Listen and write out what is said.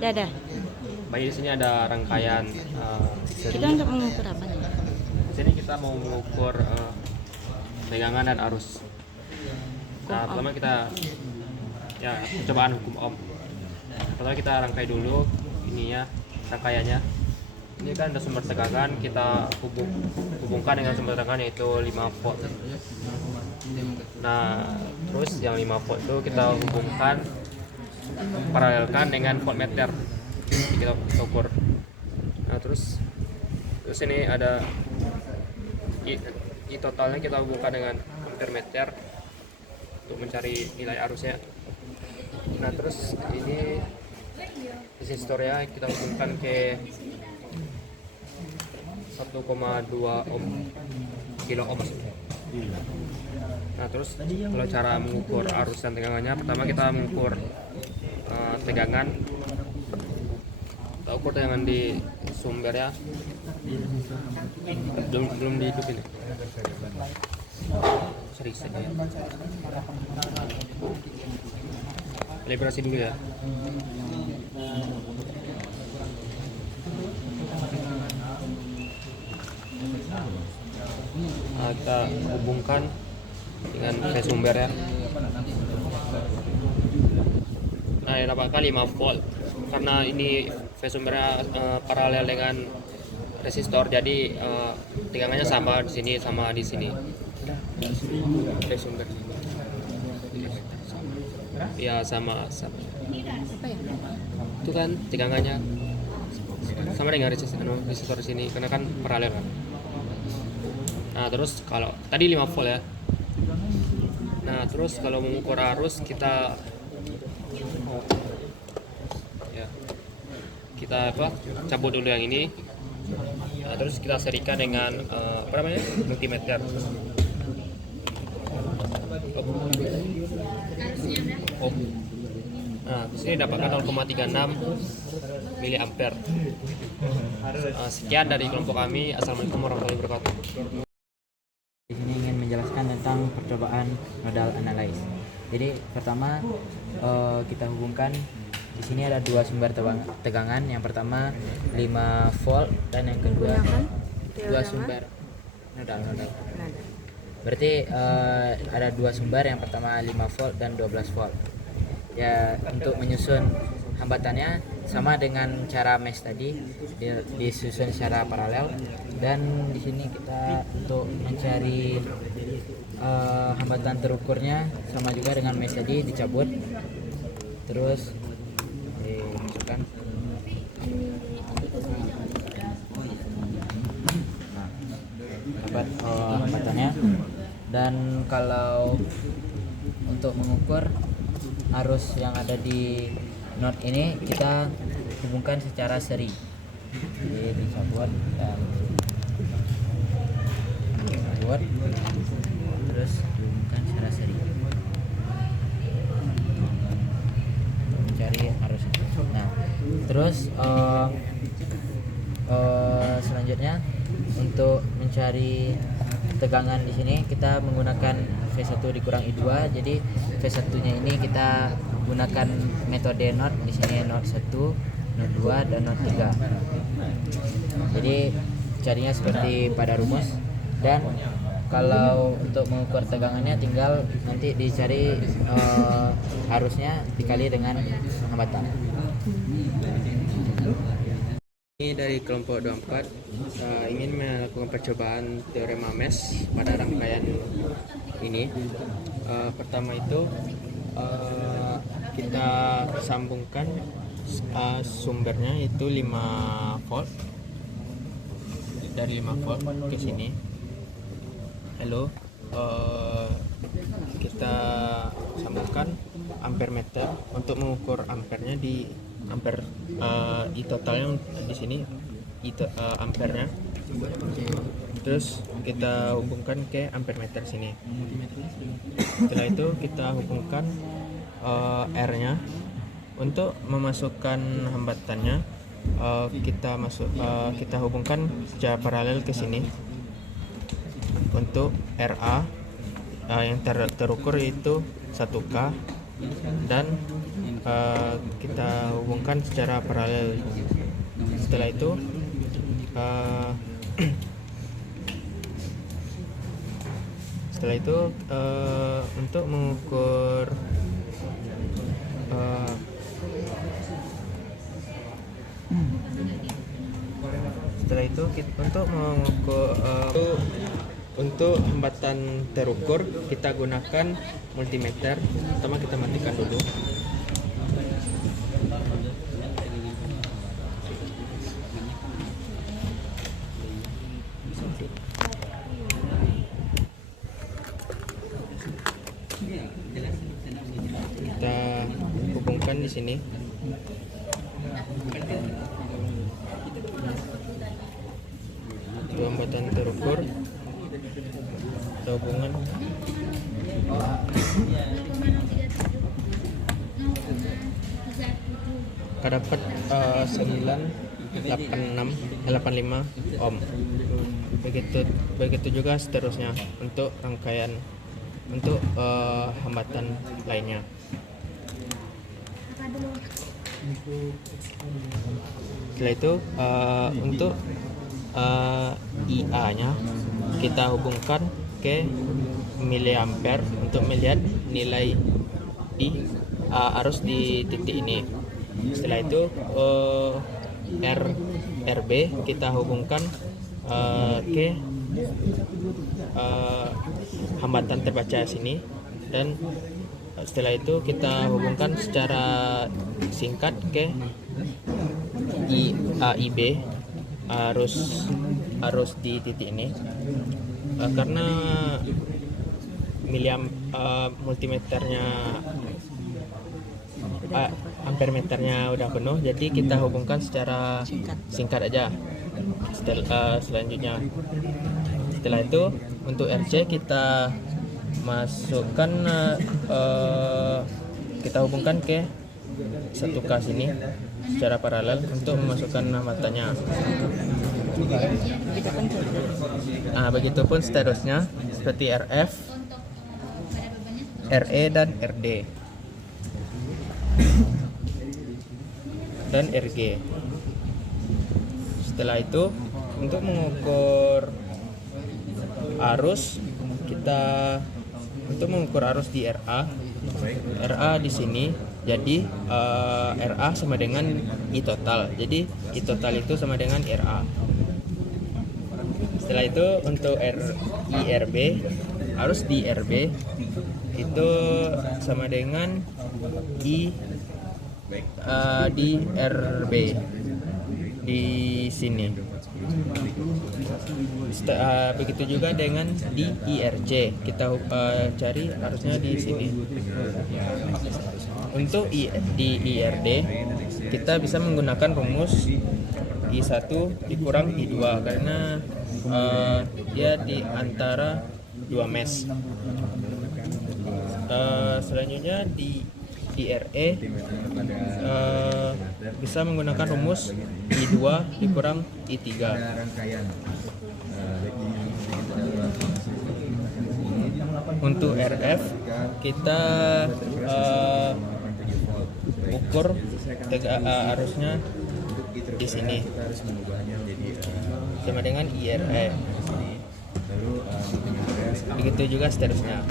Dadah. Baik, di sini ada rangkaian seri. Kita untuk mengukur apa nih? Di sini kita mau mengukur tegangan dan arus. Nah, pertama kita percobaan hukum Ohm. Pertama kita rangkai dulu ininya, rangkaiannya. Ini kan ada sumber tegangan, kita hubungkan dengan sumber tegangan yaitu 5 volt. Nah, terus yang 5 volt itu kita hubungkan paralelkan dengan voltmeter. Jadi kita ukur. Nah, terus ini ada I totalnya kita hubungkan dengan ampermeter untuk mencari nilai arusnya. Nah, terus ini resistornya kita hubungkan ke 1,2 ohm, kilo ohm. Nah, terus kalau cara mengukur arus dan tegangannya, pertama kita mengukur tegangan. Kita ukur tegangan di sumbernya, belum dihidupin ya. Serius ya. Kalibrasi dulu ya. Kita hubungkan dengan phase sumber ya. Nah, yang dapatkan 5 volt karena ini phase sumbernya paralel dengan resistor, jadi tegangannya sama di sini sama di sini. Phase sumber ya sama. Apa ya? Itu kan tegangannya sama dengan resistor di sini karena kan paralel kan. Nah, terus kalau tadi 5 volt ya. Nah, terus kalau mengukur arus kita cabut dulu yang ini. Nah, terus kita serikan dengan multimeter. Ohm. Nah, di sini dapatkan 0,36 miliampere. Sekian dari kelompok kami. Assalamualaikum warahmatullahi wabarakatuh. Di sini ingin menjelaskan tentang percobaan nodal analysis. Jadi pertama kita hubungkan, di sini ada dua sumber tegangan. Yang pertama 5 volt dan yang kedua dua sumber nodal. Berarti ada dua sumber, yang pertama 5 volt dan 12 volt. Ya, untuk menyusun hambatannya sama dengan cara mesh tadi, disusun secara paralel. Dan di sini kita untuk mencari hambatan terukurnya sama juga dengan mesh tadi, dicabut terus dimasukkan. Nah, dapat hambatannya. Dan kalau untuk mengukur arus yang ada di node ini, kita hubungkan secara seri. Jadi dicabut dan dicabut terus dihubungkan secara seri mencari arus. Nah, terus selanjutnya untuk mencari tegangan di sini kita menggunakan V1 dikurang I2. Jadi V1 nya ini kita gunakan metode node. Di sini node 1, node 2 dan node 3. Jadi carinya seperti pada rumus. Dan kalau untuk mengukur tegangannya tinggal nanti dicari arusnya dikali dengan hambatan. Ini dari kelompok 24 ingin melakukan percobaan teorema mesh pada rangkaian ini. Pertama itu kita sambungkan sumbernya itu 5 volt, dari 5 volt ke sini. Kita sambungkan ampermeter untuk mengukur ampernya di ampere. I totalnya di sini ampernya. Terus kita hubungkan ke ampermeter sini. Setelah itu kita hubungkan R-nya. Untuk memasukkan hambatannya kita hubungkan secara paralel ke sini. Untuk RA yang terukur itu 1K dan kita hubungkan secara paralel. Setelah itu untuk mengukur untuk hambatan terukur kita gunakan multimeter. Pertama kita matikan dulu. Kita hubungkan di sini. Itu hambatan terukur. Ada hubungan. Dapat 98685 ohm. Begitu juga seterusnya untuk rangkaian hambatan lainnya. Setelah itu untuk IA-nya kita hubungkan ke miliampere untuk melihat nilai di arus di titik ini. Setelah itu RB kita hubungkan ke hambatan terbaca sini, dan setelah itu kita hubungkan secara singkat ke IB arus di titik ini. Karena multimeternya ampermeternya udah penuh, jadi kita hubungkan secara singkat aja. Selanjutnya setelah itu untuk RC kita masukkan kita hubungkan ke 1K sini secara paralel untuk memasukkan hambatannya. Begitupun seterusnya seperti RF, RE dan RD dan RG. Setelah itu untuk mengukur arus di RA di sini. Jadi RA sama dengan I total. Jadi I total itu sama dengan RA. Setelah itu untuk IRB, arus di RB itu sama dengan I di RB di sini. Begitu juga dengan di IRC, kita cari arusnya di sini. Untuk di IRD kita bisa menggunakan rumus I1 dikurang I2 karena dia di antara dua mesh. Selanjutnya di RE bisa menggunakan rumus I2 dikurang I3. Untuk RF kita ukur arusnya di sini sama dengan IRE. Begitu juga seterusnya.